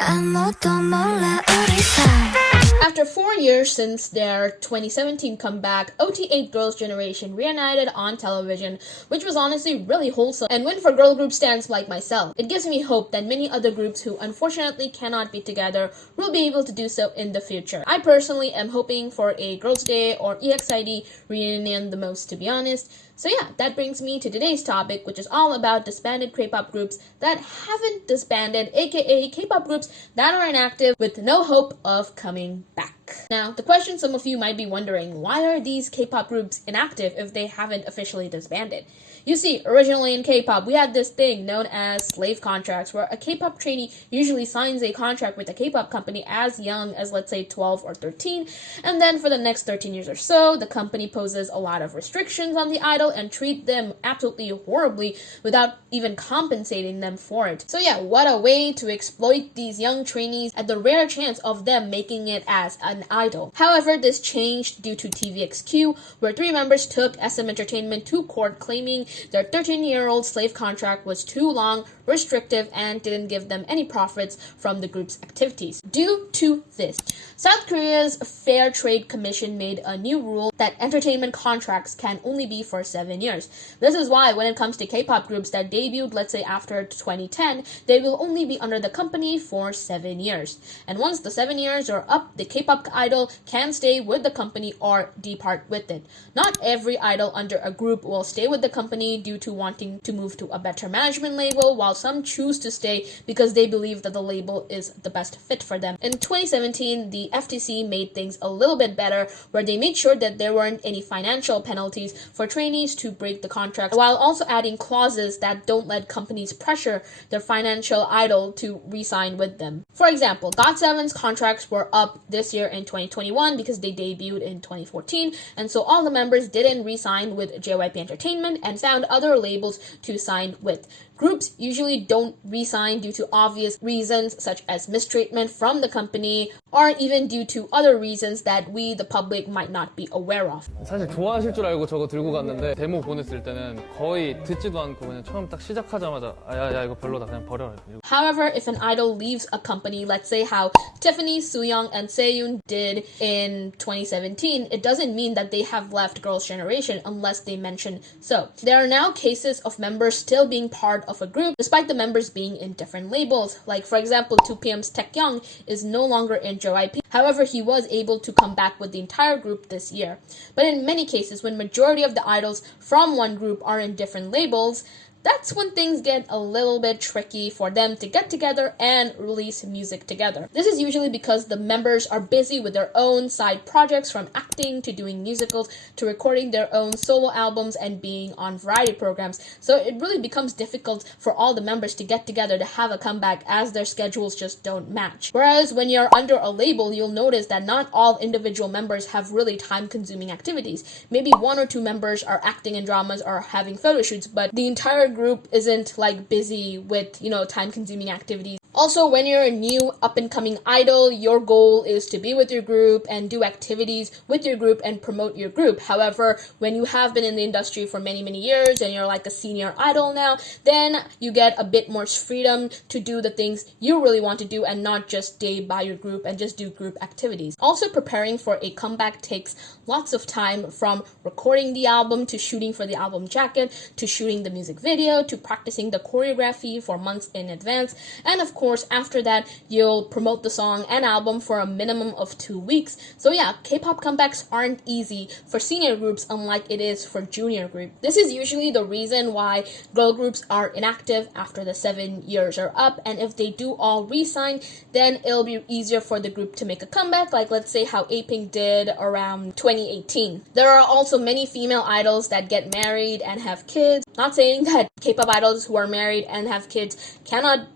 아무도 몰라 우리 사이. After 4 years since their 2017 comeback, OT8 Girls' Generation reunited on television, which was honestly really wholesome and win for girl group stans like myself. It gives me hope that many other groups who unfortunately cannot be together will be able to do so in the future. I personally am hoping for a Girls' Day or EXID reunion the most, to be honest. So yeah, that brings me to today's topic, which is all about disbanded K-pop groups that haven't disbanded, aka K-pop groups that are inactive with no hope of coming back. Now, the question some of you might be wondering, why are these K-pop groups inactive if they haven't officially disbanded? You see, originally in K-pop, we had this thing known as slave contracts, where a K-pop trainee usually signs a contract with a K-pop company as young as, let's say, 12 or 13, and then for the next 13 years or so, the company poses a lot of restrictions on the idol and treat them absolutely horribly without even compensating them for it. So yeah, what a way to exploit these young trainees at the rare chance of them making it as an idol. However, this changed due to TVXQ, where 3 members took SM Entertainment to court claiming their 13-year-old slave contract was too long, restrictive, and didn't give them any profits from the group's activities. Due to this, South Korea's Fair Trade Commission made a new rule that entertainment contracts can only be for 7 years. This is why when it comes to K-pop groups that debuted, let's say after 2010, they will only be under the company for 7 years. And once the 7 years are up, the K-pop idol can stay with the company or depart with it. Not every idol under a group will stay with the company due to wanting to move to a better management label, while some choose to stay because they believe that the label is the best fit for them. In 2017, the FTC made things a little bit better, where they made sure that there weren't any financial penalties for trainees to break the contract, while also adding clauses that don't let companies pressure their financial idol to re-sign with them. For example, GOT7's contracts were up this year in 2021 because they debuted in 2014, and so all the members didn't re-sign with JYP Entertainment and found other labels to sign with. Groups usually don't re-sign due to obvious reasons such as mistreatment from the company or even due to other reasons that we, the public, might not be aware of. 사실 좋아하실 줄 알고 저거 들고 갔는데 데모 보냈을 때는 거의 듣지도 않고 그냥 처음 딱 시작하자마자 야 이거 별로다 그냥 버려라. However, if an idol leaves a company, let's say how Tiffany, Sooyoung, and Sehun did in 2017, it doesn't mean that they have left Girls' Generation unless they mention so. There are now cases of members still being part of a group despite the members being in different labels. Like for example, 2PM's Taecyeong is no longer in JYP. However, he was able to come back with the entire group this year. But in many cases, when majority of the idols from one group are in different labels, that's when things get a little bit tricky for them to get together and release music together. This is usually because the members are busy with their own side projects, from acting to doing musicals to recording their own solo albums and being on variety programs. So it really becomes difficult for all the members to get together to have a comeback, as their schedules just don't match. Whereas when you're under a label, you'll notice that not all individual members have really time-consuming activities. Maybe 1 or 2 members are acting in dramas or having photo shoots, but the entire group isn't like busy with, time-consuming activities. Also, when you're a new up-and-coming idol, your goal is to be with your group and do activities with your group and promote your group. However, when you have been in the industry for many, many years and you're like a senior idol now, then you get a bit more freedom to do the things you really want to do and not just stay by your group and just do group activities. Also, preparing for a comeback takes lots of time, from recording the album to shooting for the album jacket to shooting the music video to practicing the choreography for months in advance, and of course after that you'll promote the song and album for a minimum of 2 weeks. So yeah, K-pop comebacks aren't easy for senior groups unlike it is for junior groups. This is usually the reason why girl groups are inactive after the 7 years are up, and if they do all re-sign, then it'll be easier for the group to make a comeback, like let's say how A-Pink did around 2018. There are also many female idols that get married and have kids. Not saying that K-pop idols who are married and have kids cannot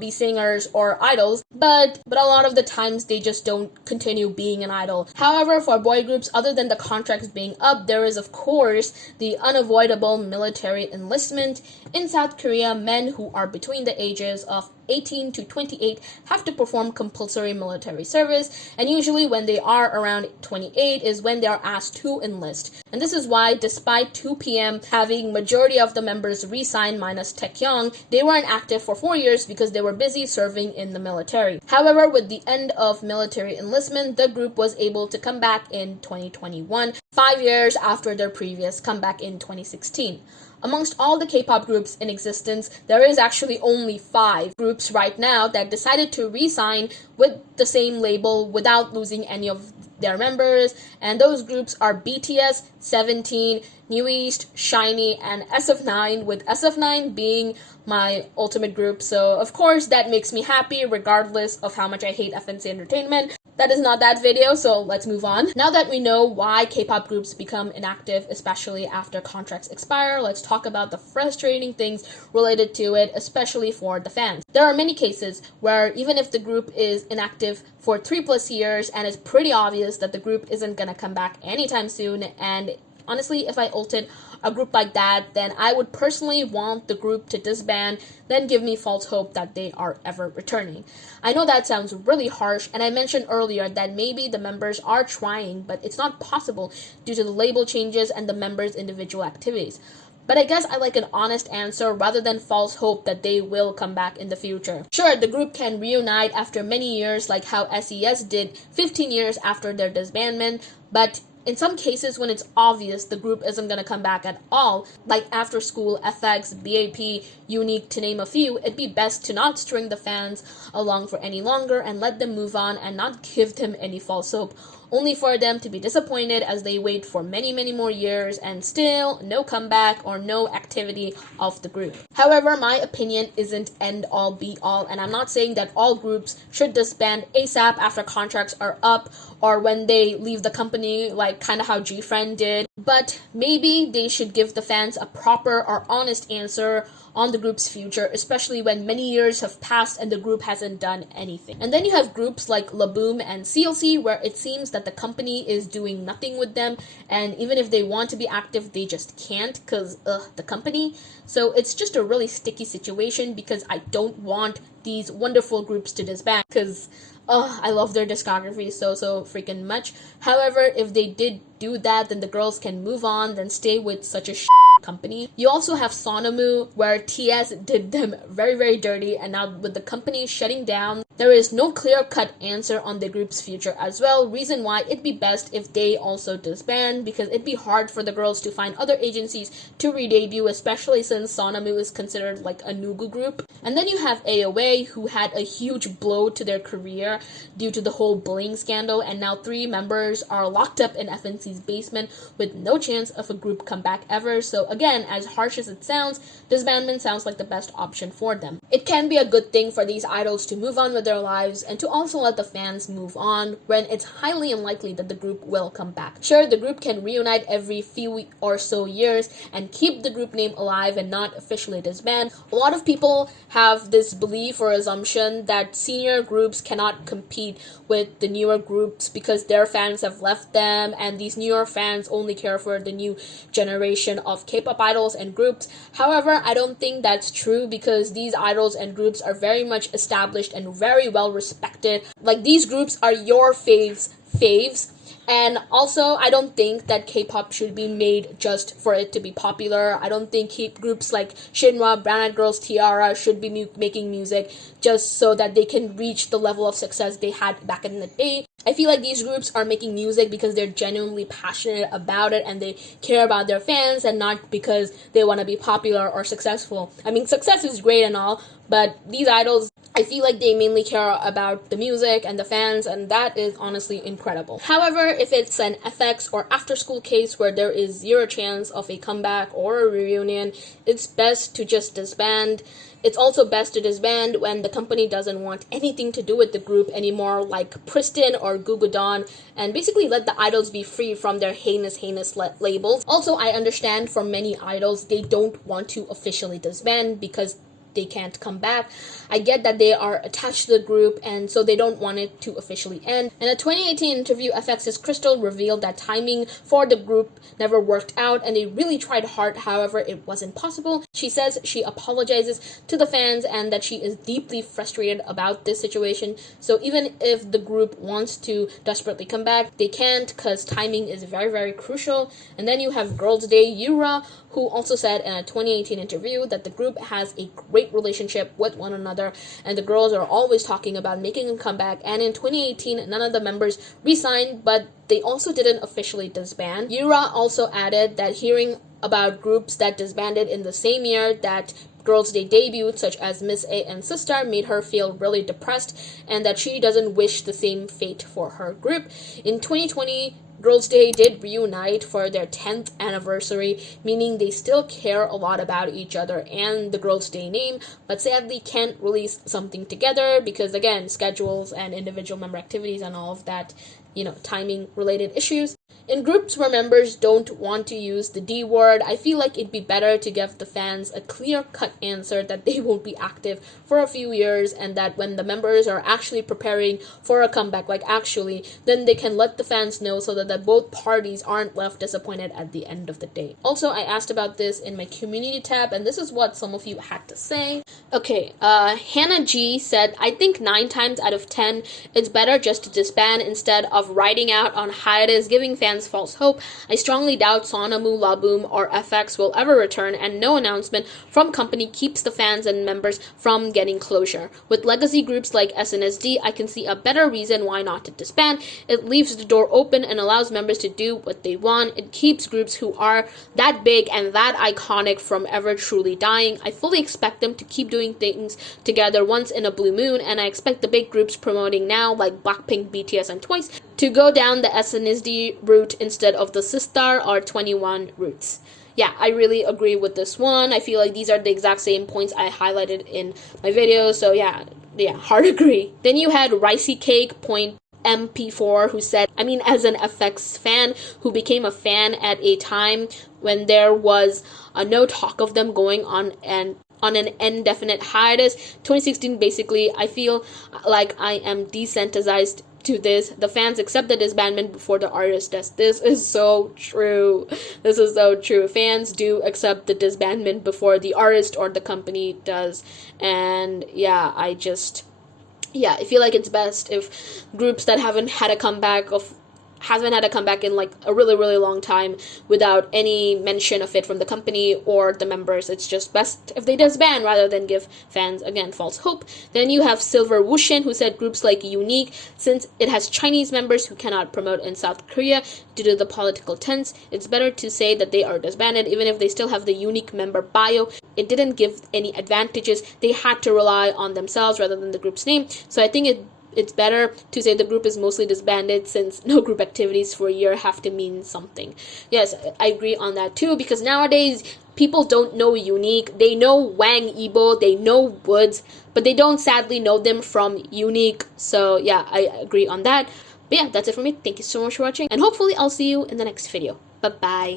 be singers or idols, but a lot of the times they just don't continue being an idol. However, for boy groups, other than the contracts being up, there is of course the unavoidable military enlistment. In South Korea, men who are between the ages of 18 to 28 have to perform compulsory military service, and usually when they are around 28 is when they are asked to enlist. And this is why, despite 2 p.m. having majority of the members resign minus Taekyung, they were inactive for 4 years because they were busy serving in the military. However, with the end of military enlistment, the group was able to come back in 2021, 5 years after their previous comeback in 2016. Amongst all the K-pop groups in existence, there is actually only 5 groups right now that decided to re-sign with the same label without losing any of their members, and those groups are BTS, 17, New East, SHINee, and SF9, with SF9 being my ultimate group. So of course that makes me happy regardless of how much I hate FNC Entertainment. That is not that video, so let's move on. Now that we know why K-pop groups become inactive, especially after contracts expire, let's talk about the frustrating things related to it, especially for the fans. There are many cases where even if the group is inactive for 3+ years and it's pretty obvious that the group isn't gonna come back anytime soon, and honestly, if I ulted a group like that, then I would personally want the group to disband, then give me false hope that they are ever returning. I know that sounds really harsh, and I mentioned earlier that maybe the members are trying, but it's not possible due to the label changes and the members' individual activities. But I guess I like an honest answer rather than false hope that they will come back in the future. Sure, the group can reunite after many years like how SES did 15 years after their disbandment, but in some cases, when it's obvious the group isn't going to come back at all, like After School, FX, BAP, Unique, to name a few, it'd be best to not string the fans along for any longer and let them move on and not give them any false hope, only for them to be disappointed as they wait for many more years and still no comeback or no activity of the group. However, my opinion isn't end all be all, and I'm not saying that all groups should disband ASAP after contracts are up or when they leave the company, like kind of how G-Friend did, but maybe they should give the fans a proper or honest answer on the group's future, especially when many years have passed and the group hasn't done anything. And then you have groups like Laboum and CLC where it seems that the company is doing nothing with them, and even if they want to be active, they just can't because the company. So it's just a really sticky situation because I don't want these wonderful groups to disband because I love their discography so freaking much. However, if they did do that, then the girls can move on, then stay with such a company. You also have Sonamu, where TS did them very dirty, and now with the company shutting down, there is no clear-cut answer on the group's future as well. Reason why it'd be best if they also disband, because it'd be hard for the girls to find other agencies to re-debut, especially since Sonamu is considered like a Nugu group. And then you have AOA, who had a huge blow to their career due to the whole bullying scandal, and now 3 members are locked up in FNC's basement with no chance of a group comeback ever. So again, as harsh as it sounds, disbandment sounds like the best option for them. It can be a good thing for these idols to move on with their lives and to also let the fans move on when it's highly unlikely that the group will come back. Sure, the group can reunite every few or so years and keep the group name alive and not officially disband. A lot of people have this belief or assumption that senior groups cannot compete with the newer groups because their fans have left them and these newer fans only care for the new generation of K-pop idols and groups. However, I don't think that's true because these idols and groups are very much established and very well respected. Like, these groups are your faves. And also, I don't think that K-pop should be made just for it to be popular. I don't think groups like Shinhwa, Brown Eyed Girls, Tiara should be making music just so that they can reach the level of success they had back in the day. I feel like these groups are making music because they're genuinely passionate about it and they care about their fans and not because they want to be popular or successful. I mean, success is great and all, but these idols, I feel like they mainly care about the music and the fans, and that is honestly incredible. However, if it's an FX or After School case where there is 0 chance of a comeback or a reunion, it's best to just disband. It's also best to disband when the company doesn't want anything to do with the group anymore, like Krystal or Gugudan, and basically let the idols be free from their heinous labels. Also, I understand for many idols, they don't want to officially disband because they can't come back. I get that they are attached to the group and so they don't want it to officially end. In a 2018 interview, FX's Krystal revealed that timing for the group never worked out and they really tried hard, however it wasn't possible. She says she apologizes to the fans and that she is deeply frustrated about this situation. So even if the group wants to desperately come back, they can't because timing is very, very crucial. And then you have Girls' Day Yura, who also said in a 2018 interview that the group has a great relationship with one another and the girls are always talking about making a comeback. And in 2018, none of the members resigned, but they also didn't officially disband. Yura also added that hearing about groups that disbanded in the same year that Girls' Day debuted, such as Miss A and Sister, made her feel really depressed and that she doesn't wish the same fate for her group. In 2020, Girls' Day did reunite for their 10th anniversary, meaning they still care a lot about each other and the Girls' Day name, but sadly can't release something together because, again, schedules and individual member activities and all of that, timing related issues. In groups where members don't want to use the D word, I feel like it'd be better to give the fans a clear-cut answer that they won't be active for a few years and that when the members are actually preparing for a comeback, then they can let the fans know so that both parties aren't left disappointed at the end of the day. Also, I asked about this in my community tab and this is what some of you had to say. Okay, Hannah G said, I think 9 times out of 10, it's better just to disband instead of riding out on hiatus, giving fans false hope. I strongly doubt Sonamu, Laboum, or FX will ever return, and no announcement from company keeps the fans and members from getting closure. With legacy groups like SNSD, I can see a better reason why not to disband. It leaves the door open and allows members to do what they want. It keeps groups who are that big and that iconic from ever truly dying. I fully expect them to keep doing things together once in a blue moon, and I expect the big groups promoting now, like Blackpink, BTS, and Twice, to go down the SNSD route instead of the Sistar or 21 routes. Yeah, I really agree with this one. I feel like these are the exact same points I highlighted in my video, so yeah, hard agree. Then you had Ricey Cake Point MP4 who said, as an FX fan who became a fan at a time when there was no talk of them going on an indefinite hiatus, 2016 basically, I feel like I am desensitized to this. The fans accept the disbandment before the artist does. This is so true. This is so true. Fans do accept the disbandment before the artist or the company does. And I feel like it's best if groups that haven't had a comeback in like a really, really long time without any mention of it from the company or the members. It's just best if they disband rather than give fans, again, false hope. Then you have Silver Wushin who said groups like Unique, since it has Chinese members who cannot promote in South Korea due to the political tense, it's better to say that they are disbanded even if they still have the Unique member bio. It didn't give any advantages. They had to rely on themselves rather than the group's name. So I think it's better to say the group is mostly disbanded since no group activities for a year have to mean something. Yes, I agree on that too, because nowadays people don't know Unique. They know Wang Yibo, they know Woods, but they don't sadly know them from Unique. So yeah, I agree on that. But yeah, that's it for me. Thank you so much for watching, and hopefully I'll see you in the next video. Bye-bye.